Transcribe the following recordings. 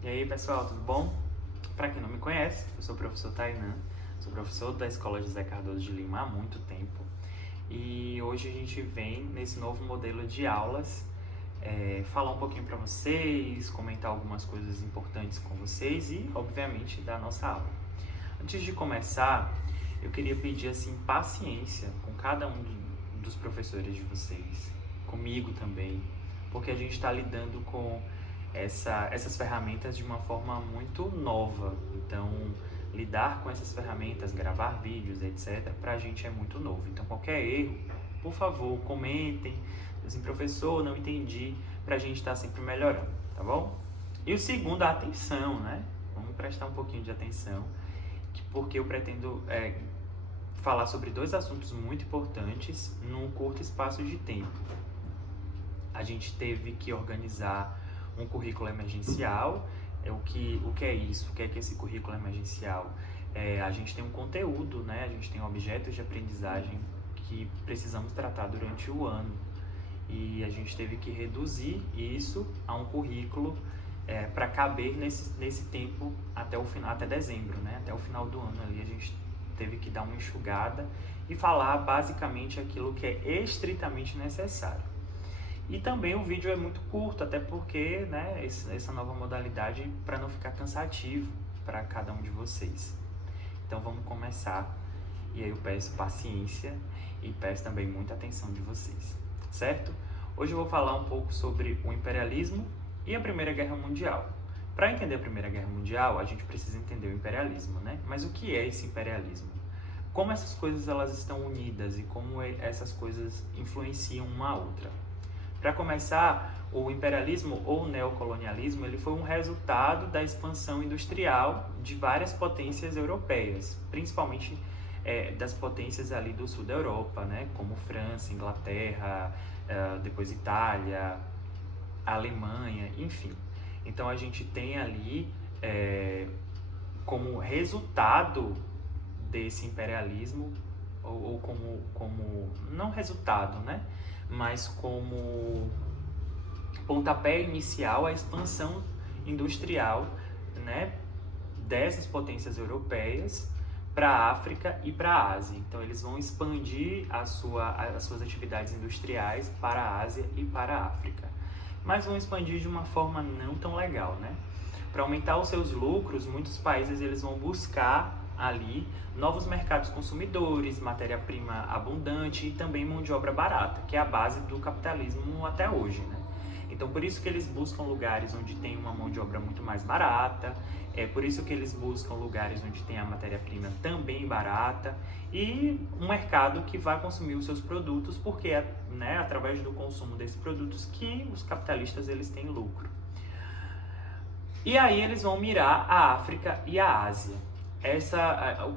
E aí, pessoal, tudo bom? Para quem não me conhece, eu sou o professor Tainan, sou professor da Escola José Cardoso de Lima há muito tempo e hoje a gente vem nesse novo modelo de aulas falar um pouquinho para vocês, comentar algumas coisas importantes com vocês e, obviamente, dar a nossa aula. Antes de começar, eu queria pedir assim paciência com cada um dos professores de vocês, comigo também, porque a gente está lidando com essas ferramentas de uma forma muito nova. Então, lidar com essas ferramentas, gravar vídeos, etc., para a gente é muito novo. Então, qualquer erro, por favor, comentem. Assim, professor, não entendi, para a gente estar sempre melhorando, tá bom? E o segundo, a atenção, né? Vamos prestar um pouquinho de atenção, porque eu pretendo falar sobre dois assuntos muito importantes num curto espaço de tempo. A gente teve que organizar um currículo emergencial. O que é isso? O que é esse currículo emergencial? A gente tem um conteúdo, né? A gente tem objetos de aprendizagem que precisamos tratar durante o ano. E a gente teve que reduzir isso a um currículo para caber nesse tempo até dezembro, né? Até o final do ano ali a gente teve que dar uma enxugada e falar basicamente aquilo que é estritamente necessário. E também o vídeo é muito curto, até porque, né, essa nova modalidade, para não ficar cansativo para cada um de vocês. Então vamos começar, e aí eu peço paciência e peço também muita atenção de vocês, certo? Hoje eu vou falar um pouco sobre o imperialismo e a Primeira Guerra Mundial. Para entender a Primeira Guerra Mundial, a gente precisa entender o imperialismo, né? Mas o que é esse imperialismo? Como essas coisas elas estão unidas e como essas coisas influenciam uma a outra? Para começar, o imperialismo ou neocolonialismo ele foi um resultado da expansão industrial de várias potências europeias, principalmente das potências ali do sul da Europa, né, como França, Inglaterra, depois Itália, Alemanha, enfim. Então a gente tem ali como resultado desse imperialismo, ou como não resultado, né? Mas como pontapé inicial a expansão industrial, né, dessas potências europeias para a África e para a Ásia. Então eles vão expandir as suas atividades industriais para a Ásia e para a África, mas vão expandir de uma forma não tão legal, né? Para aumentar os seus lucros, muitos países eles vão buscar ali novos mercados consumidores, matéria-prima abundante e também mão de obra barata, que é a base do capitalismo até hoje, né? Então, por isso que eles buscam lugares onde tem uma mão de obra muito mais barata, por isso que eles buscam lugares onde tem a matéria-prima também barata e um mercado que vai consumir os seus produtos, porque é, né, através do consumo desses produtos que os capitalistas eles têm lucro. E aí eles vão mirar a África e a Ásia. O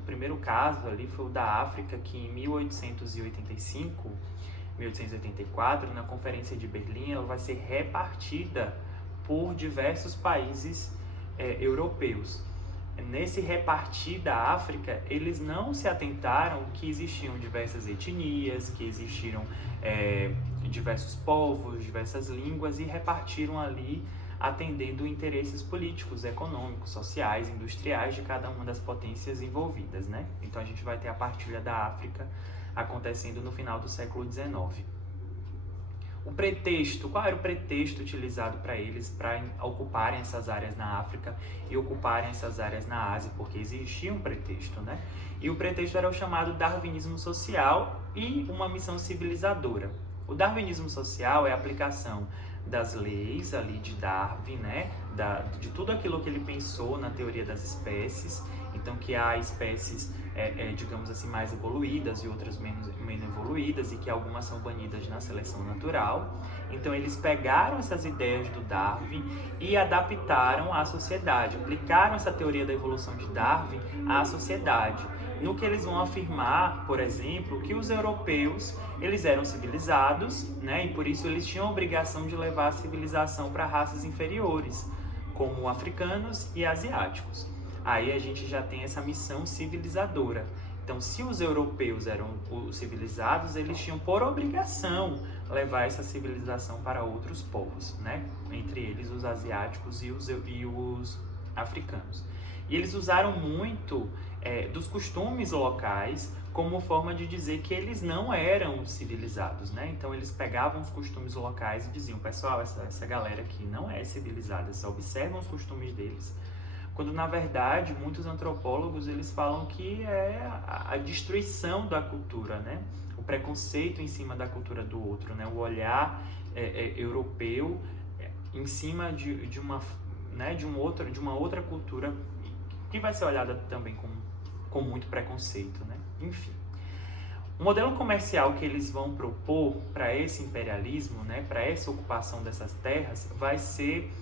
primeiro caso ali foi o da África, que em 1884, na Conferência de Berlim, ela vai ser repartida por diversos países europeus. Nesse repartir da África, eles não se atentaram que existiam diversas etnias, que existiram diversos povos, diversas línguas, e repartiram ali atendendo interesses políticos, econômicos, sociais, industriais de cada uma das potências envolvidas, né? Então a gente vai ter a partilha da África acontecendo no final do século XIX. Qual era o pretexto utilizado para eles para ocuparem essas áreas na África e ocuparem essas áreas na Ásia? Porque existia um pretexto, né? E o pretexto era o chamado darwinismo social e uma missão civilizadora. O darwinismo social é a aplicação das leis ali de Darwin, né? De tudo aquilo que ele pensou na teoria das espécies. Então, que há espécies, digamos assim, mais evoluídas e outras menos evoluídas, e que algumas são banidas na seleção natural. Então, eles pegaram essas ideias do Darwin e adaptaram à sociedade, aplicaram essa teoria da evolução de Darwin à sociedade. No que eles vão afirmar, por exemplo, que os europeus eles eram civilizados, né, e por isso eles tinham a obrigação de levar a civilização para raças inferiores, como africanos e asiáticos. Aí a gente já tem essa missão civilizadora. Então, se os europeus eram os civilizados, eles tinham por obrigação levar essa civilização para outros povos, né? Entre eles os asiáticos e os africanos. E eles usaram muito dos costumes locais como forma de dizer que eles não eram civilizados, né? Então eles pegavam os costumes locais e diziam, pessoal, essa galera aqui não é civilizada, só observam os costumes deles. Quando na verdade muitos antropólogos eles falam que é a destruição da cultura, né? O preconceito em cima da cultura do outro, né? O olhar europeu em cima de uma outra cultura que vai ser olhada também com muito preconceito, né? Enfim, o modelo comercial que eles vão propor para esse imperialismo, né, para essa ocupação dessas terras, vai ser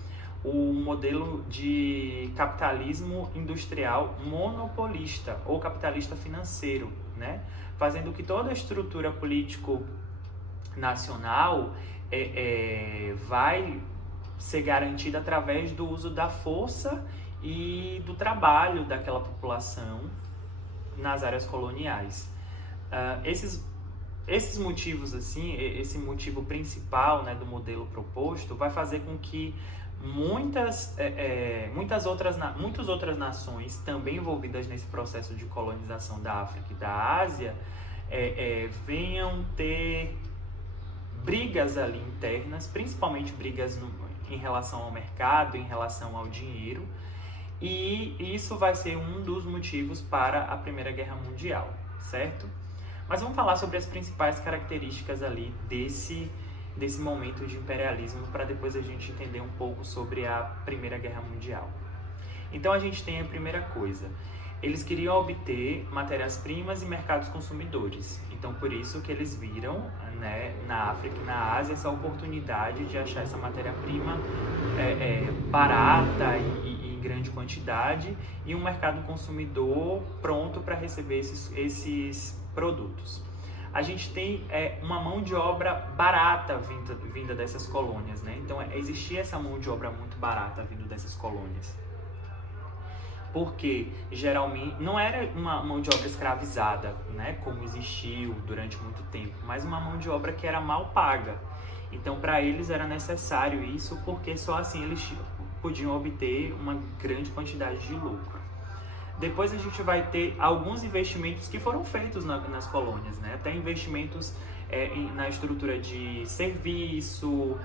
o modelo de capitalismo industrial monopolista ou capitalista financeiro, né, fazendo que toda a estrutura político-nacional vai ser garantida através do uso da força e do trabalho daquela população nas áreas coloniais. Esses motivos, assim, esse motivo principal, né, do modelo proposto vai fazer com que muitas outras nações também envolvidas nesse processo de colonização da África e da Ásia venham ter brigas ali internas, principalmente brigas em relação ao mercado, em relação ao dinheiro, e isso vai ser um dos motivos para a Primeira Guerra Mundial, certo? Mas vamos falar sobre as principais características ali desse momento de imperialismo, para depois a gente entender um pouco sobre a Primeira Guerra Mundial. Então a gente tem a primeira coisa, eles queriam obter matérias-primas e mercados consumidores. Então por isso que eles viram, né, na África e na Ásia essa oportunidade de achar essa matéria-prima barata e em grande quantidade e um mercado consumidor pronto para receber esses produtos. A gente tem uma mão de obra barata vinda dessas colônias, né? Então existia essa mão de obra muito barata vindo dessas colônias. Porque geralmente não era uma mão de obra escravizada, né, como existiu durante muito tempo, mas uma mão de obra que era mal paga. Então para eles era necessário isso, porque só assim eles podiam obter uma grande quantidade de lucro. Depois a gente vai ter alguns investimentos que foram feitos nas colônias, né? Até investimentos na estrutura de serviço,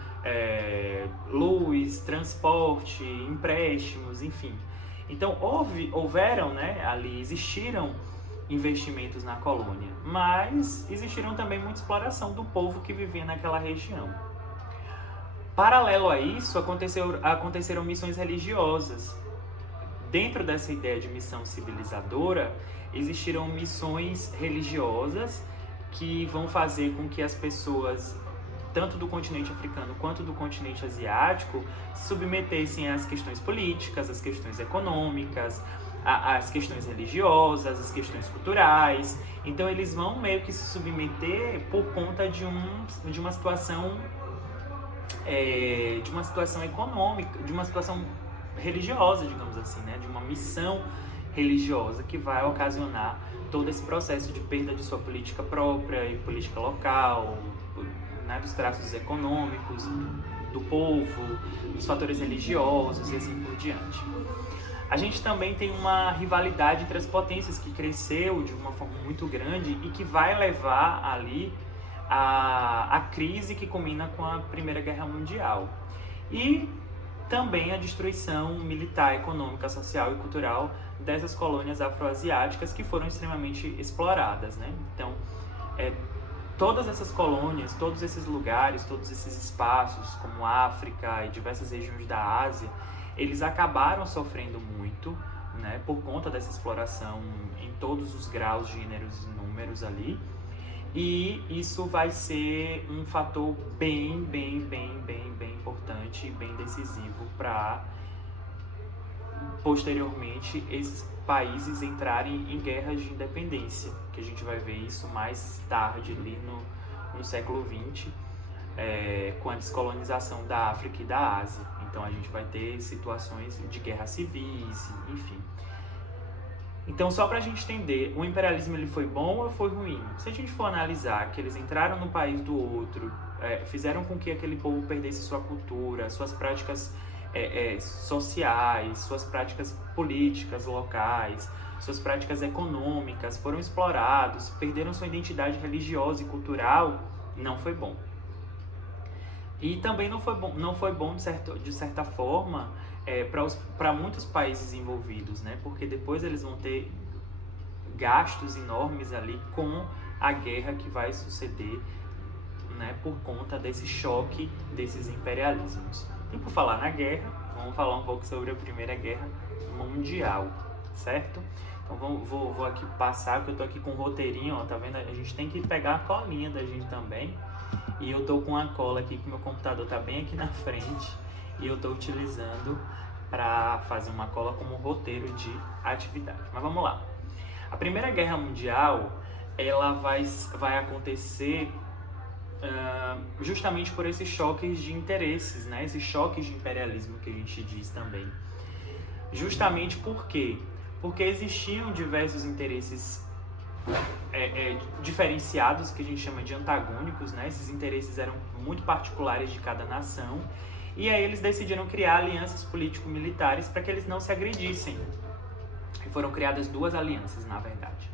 luz, transporte, empréstimos, enfim. Então houveram, né, ali existiram investimentos na colônia, mas existiram também muita exploração do povo que vivia naquela região. Paralelo a isso, aconteceram missões religiosas. Dentro dessa ideia de missão civilizadora, existiram missões religiosas que vão fazer com que as pessoas, tanto do continente africano quanto do continente asiático, se submetessem às questões políticas, às questões econômicas, às questões religiosas, às questões culturais. Então eles vão meio que se submeter por conta de uma situação econômica, de uma situação religiosa, digamos assim, né? De uma missão religiosa que vai ocasionar todo esse processo de perda de sua política própria e política local, né? Dos traços econômicos do povo, dos fatores religiosos e assim por diante. A gente também tem uma rivalidade entre as potências que cresceu de uma forma muito grande e que vai levar ali a crise que culmina com a Primeira Guerra Mundial. E também a destruição militar, econômica, social e cultural dessas colônias afroasiáticas que foram extremamente exploradas, né? Então, todas essas colônias, todos esses lugares, todos esses espaços, como África e diversas regiões da Ásia, eles acabaram sofrendo muito, né, por conta dessa exploração em todos os graus, gêneros e números ali. E isso vai ser um fator bem importante e bem decisivo para, posteriormente, esses países entrarem em guerras de independência, que a gente vai ver isso mais tarde, ali no século XX, com a descolonização da África e da Ásia. Então a gente vai ter situações de guerras civis, enfim. Então, só para a gente entender, o imperialismo ele foi bom ou foi ruim? Se a gente for analisar que eles entraram no país do outro, fizeram com que aquele povo perdesse sua cultura, suas práticas sociais, suas práticas políticas locais, suas práticas econômicas, foram explorados, perderam sua identidade religiosa e cultural, não foi bom. E também não foi bom de certa forma, para muitos países envolvidos, né? Porque depois eles vão ter gastos enormes ali com a guerra que vai suceder, né, por conta desse choque desses imperialismos. E por falar na guerra, vamos falar um pouco sobre a Primeira Guerra Mundial, certo? Então vou aqui passar, que eu tô aqui com um roteirinho, ó, tá vendo? A gente tem que pegar a colinha da gente também. E eu tô com a cola aqui, que meu computador tá bem aqui na frente, e eu tô utilizando para fazer uma cola como roteiro de atividade. Mas vamos lá. A Primeira Guerra Mundial, ela vai acontecer justamente por esses choques de interesses, né? Esses choques de imperialismo que a gente diz também. Justamente por quê? Porque existiam diversos interesses diferenciados, que a gente chama de antagônicos, né? Esses interesses eram muito particulares de cada nação, e aí eles decidiram criar alianças político-militares para que eles não se agredissem. E foram criadas duas alianças, na verdade.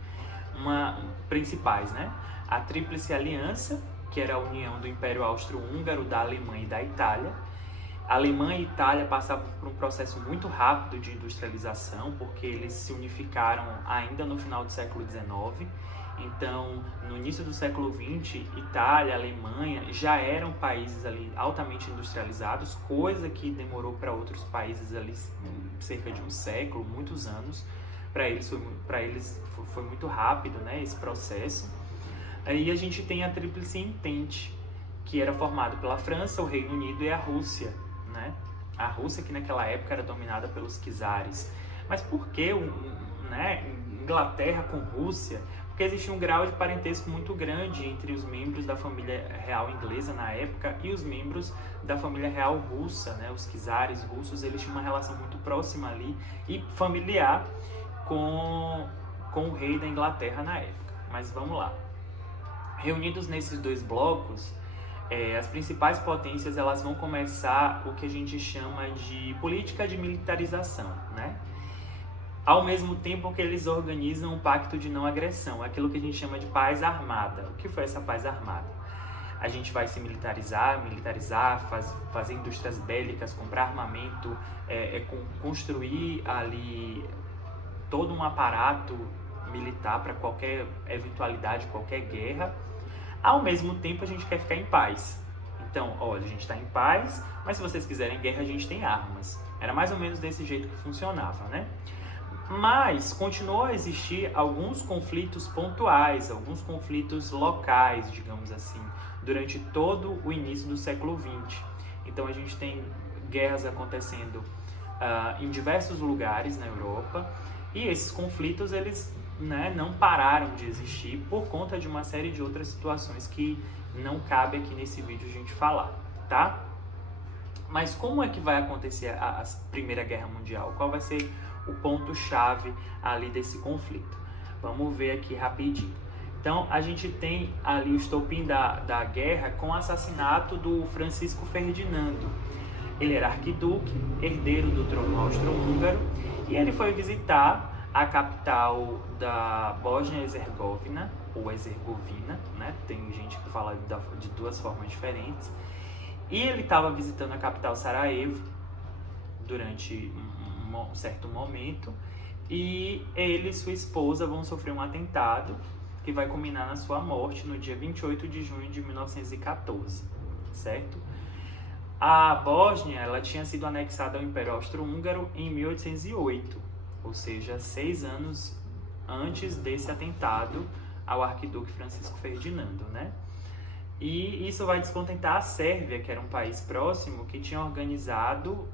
Principais, né? A Tríplice Aliança, que era a união do Império Austro-Húngaro, da Alemanha e da Itália. A Alemanha e a Itália passavam por um processo muito rápido de industrialização, porque eles se unificaram ainda no final do século XIX. Então, no início do século XX, Itália, Alemanha já eram países ali altamente industrializados, coisa que demorou para outros países ali cerca de um século, muitos anos. Para eles foi muito rápido, né, esse processo. Aí a gente tem a Tríplice Entente, que era formada pela França, o Reino Unido e a Rússia, né? A Rússia, que naquela época era dominada pelos czares. Mas por que Inglaterra com Rússia? Porque existia um grau de parentesco muito grande entre os membros da família real inglesa na época e os membros da família real russa, né? Os czares russos, eles tinham uma relação muito próxima ali e familiar com o rei da Inglaterra na época. Mas vamos lá. Reunidos nesses dois blocos, as principais potências elas vão começar o que a gente chama de política de militarização, né? Ao mesmo tempo que eles organizam um pacto de não agressão, aquilo que a gente chama de paz armada. O que foi essa paz armada? A gente vai se militarizar, fazer indústrias bélicas, comprar armamento, construir ali todo um aparato militar para qualquer eventualidade, qualquer guerra. Ao mesmo tempo, a gente quer ficar em paz. Então, olha, a gente está em paz, mas se vocês quiserem guerra, a gente tem armas. Era mais ou menos desse jeito que funcionava, né? Mas continuou a existir alguns conflitos pontuais, alguns conflitos locais, digamos assim, durante todo o início do século XX. Então, a gente tem guerras acontecendo em diversos lugares na Europa, e esses conflitos, eles não pararam de existir por conta de uma série de outras situações que não cabe aqui nesse vídeo a gente falar, tá? Mas como é que vai acontecer a Primeira Guerra Mundial? Qual vai ser o ponto-chave ali desse conflito? Vamos ver aqui rapidinho. Então, a gente tem ali o estopim da guerra com o assassinato do Francisco Ferdinando. Ele era arquiduque, herdeiro do trono austro-húngaro, e ele foi visitar a capital da Bósnia-Herzegovina, ou Herzegovina, né? Tem gente que fala de duas formas diferentes. E ele estava visitando a capital Sarajevo durante um certo momento, e ele e sua esposa vão sofrer um atentado que vai culminar na sua morte no dia 28 de junho de 1914, certo? A Bósnia, ela tinha sido anexada ao Império Austro-Húngaro em 1808, ou seja, 6 anos antes desse atentado ao arquiduque Francisco Ferdinando, né? E isso vai descontentar a Sérvia, que era um país próximo, que tinha organizado,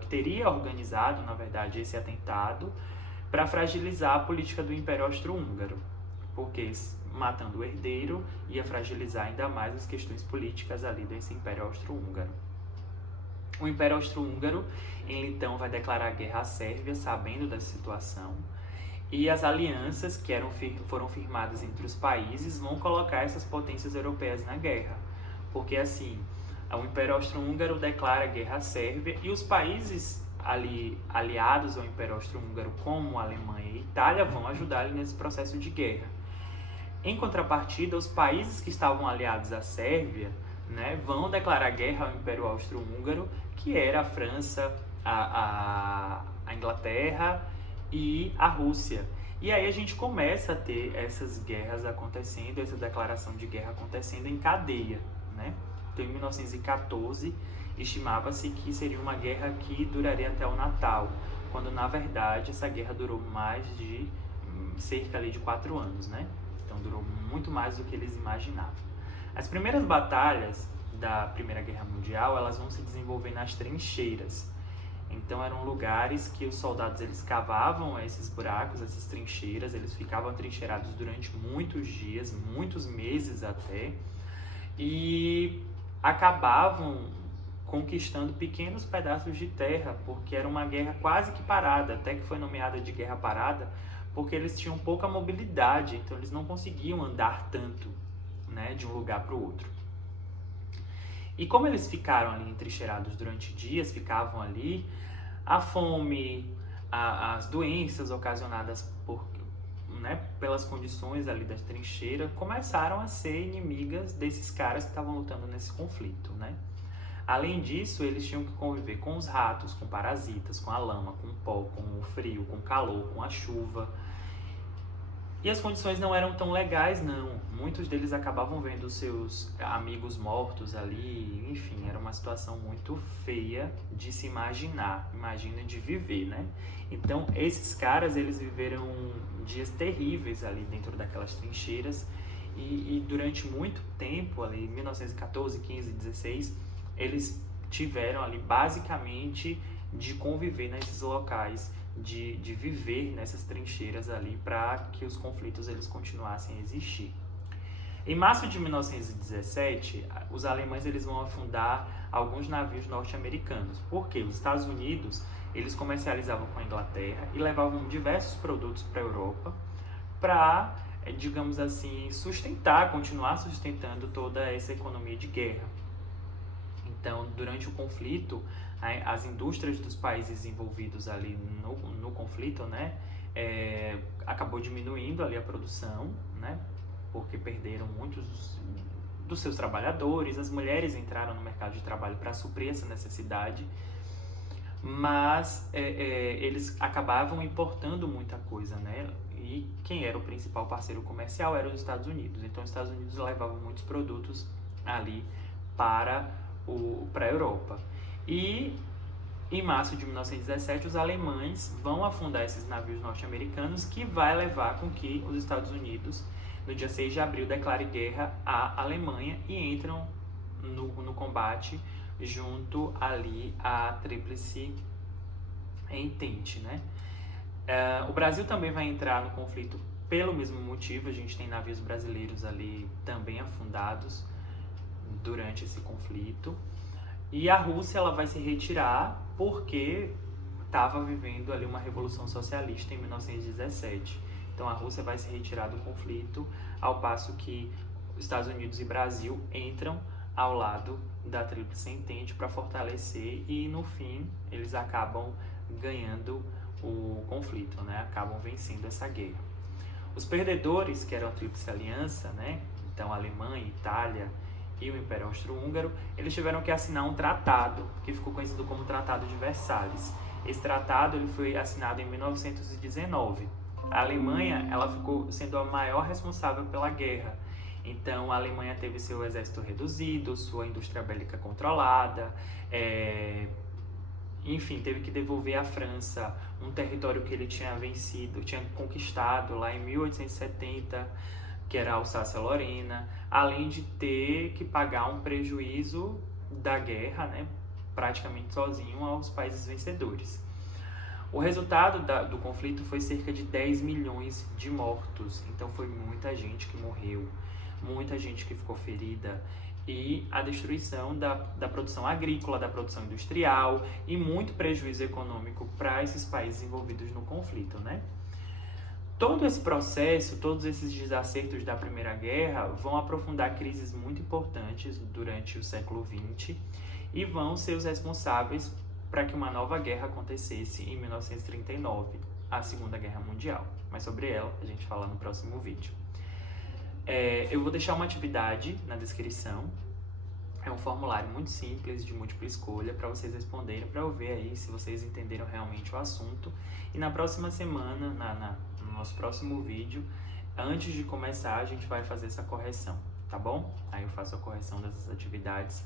que teria organizado, na verdade, esse atentado para fragilizar a política do Império Austro-Húngaro, porque matando o herdeiro ia fragilizar ainda mais as questões políticas ali desse Império Austro-Húngaro. O Império Austro-Húngaro, ele então vai declarar guerra à Sérvia, sabendo da situação, e as alianças que foram firmadas entre os países vão colocar essas potências europeias na guerra. Porque assim, O Império Austro-Húngaro declara guerra à Sérvia e os países aliados ao Império Austro-Húngaro, como a Alemanha e a Itália, vão ajudar ele nesse processo de guerra. Em contrapartida, os países que estavam aliados à Sérvia, né, vão declarar guerra ao Império Austro-Húngaro, que era a França, a Inglaterra e a Rússia. E aí a gente começa a ter essas guerras acontecendo, essa declaração de guerra acontecendo em cadeia, né? Então, em 1914, estimava-se que seria uma guerra que duraria até o Natal, quando, na verdade, essa guerra durou mais de cerca ali de 4 anos, né? Então, durou muito mais do que eles imaginavam. As primeiras batalhas da Primeira Guerra Mundial, elas vão se desenvolver nas trincheiras. Então, eram lugares que os soldados, eles cavavam esses buracos, essas trincheiras, eles ficavam atrincheirados durante muitos dias, muitos meses até, e acabavam conquistando pequenos pedaços de terra, porque era uma guerra quase que parada, até que foi nomeada de guerra parada, porque eles tinham pouca mobilidade, então eles não conseguiam andar tanto, né, de um lugar para o outro. E como eles ficaram ali entrincheirados durante dias, ficavam ali, a fome, as doenças ocasionadas pelas condições ali da trincheira, começaram a ser inimigas desses caras que estavam lutando nesse conflito, né? Além disso, eles tinham que conviver com os ratos, com parasitas, com a lama, com o pó, com o frio, com o calor, com a chuva. E as condições não eram tão legais, não. Muitos deles acabavam vendo seus amigos mortos ali, enfim, era uma situação muito feia de se imaginar, imagina de viver, né? Então, esses caras, eles viveram dias terríveis ali dentro daquelas trincheiras e durante muito tempo, ali, 1914, 15, 16, eles tiveram ali basicamente de conviver nesses locais, de viver nessas trincheiras ali para que os conflitos eles continuassem a existir. Em março de 1917, os alemães eles vão afundar alguns navios norte-americanos, porque os Estados Unidos eles comercializavam com a Inglaterra e levavam diversos produtos para a Europa para, digamos assim, continuar sustentando toda essa economia de guerra. Então, durante o conflito, as indústrias dos países envolvidos ali no conflito, né, acabou diminuindo ali a produção, né, porque perderam muitos dos seus trabalhadores, as mulheres entraram no mercado de trabalho para suprir essa necessidade, mas eles acabavam importando muita coisa, né, e quem era o principal parceiro comercial era os Estados Unidos. Então, os Estados Unidos levavam muitos produtos ali para a Europa. E em março de 1917, os alemães vão afundar esses navios norte-americanos, que vai levar com que os Estados Unidos, no dia 6 de abril, declare guerra à Alemanha e entram no combate junto ali à Tríplice Entente, né? O Brasil também vai entrar no conflito pelo mesmo motivo. A gente tem navios brasileiros ali também afundados durante esse conflito. E a Rússia ela vai se retirar porque estava vivendo ali uma revolução socialista em 1917. Então a Rússia vai se retirar do conflito, ao passo que os Estados Unidos e Brasil entram ao lado da Tríplice Entente para fortalecer e no fim eles acabam ganhando o conflito, né? Acabam vencendo essa guerra. Os perdedores, que eram a Tríplice Aliança, né? Então a Alemanha, Itália e o Império Austro-Húngaro, eles tiveram que assinar um tratado, que ficou conhecido como Tratado de Versalhes. Esse tratado ele foi assinado em 1919. A Alemanha ela ficou sendo a maior responsável pela guerra. Então, a Alemanha teve seu exército reduzido, sua indústria bélica controlada, enfim, teve que devolver à França um território que ele tinha conquistado lá em 1870, que era a Alsácia-Lorena, além de ter que pagar um prejuízo da guerra, né, praticamente sozinho aos países vencedores. O resultado do conflito foi cerca de 10 milhões de mortos, então foi muita gente que morreu, muita gente que ficou ferida, e a destruição da produção agrícola, da produção industrial e muito prejuízo econômico para esses países envolvidos no conflito, né? Todo esse processo, todos esses desacertos da Primeira Guerra vão aprofundar crises muito importantes durante o século XX e vão ser os responsáveis para que uma nova guerra acontecesse em 1939, a Segunda Guerra Mundial. Mas sobre ela a gente fala no próximo vídeo. Eu vou deixar uma atividade na descrição. É um formulário muito simples, de múltipla escolha, para vocês responderem, para eu ver aí se vocês entenderam realmente o assunto. E na próxima semana, no nosso próximo vídeo, antes de começar, a gente vai fazer essa correção, tá bom? Aí eu faço a correção dessas atividades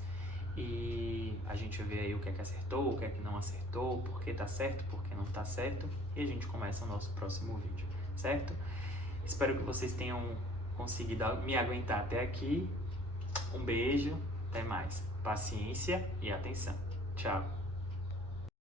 e a gente vê aí o que é que acertou, o que é que não acertou, por que tá certo, por que não tá certo, e a gente começa o nosso próximo vídeo, certo? Espero que vocês tenham conseguido me aguentar até aqui. Um beijo. Até mais. Paciência e atenção. Tchau.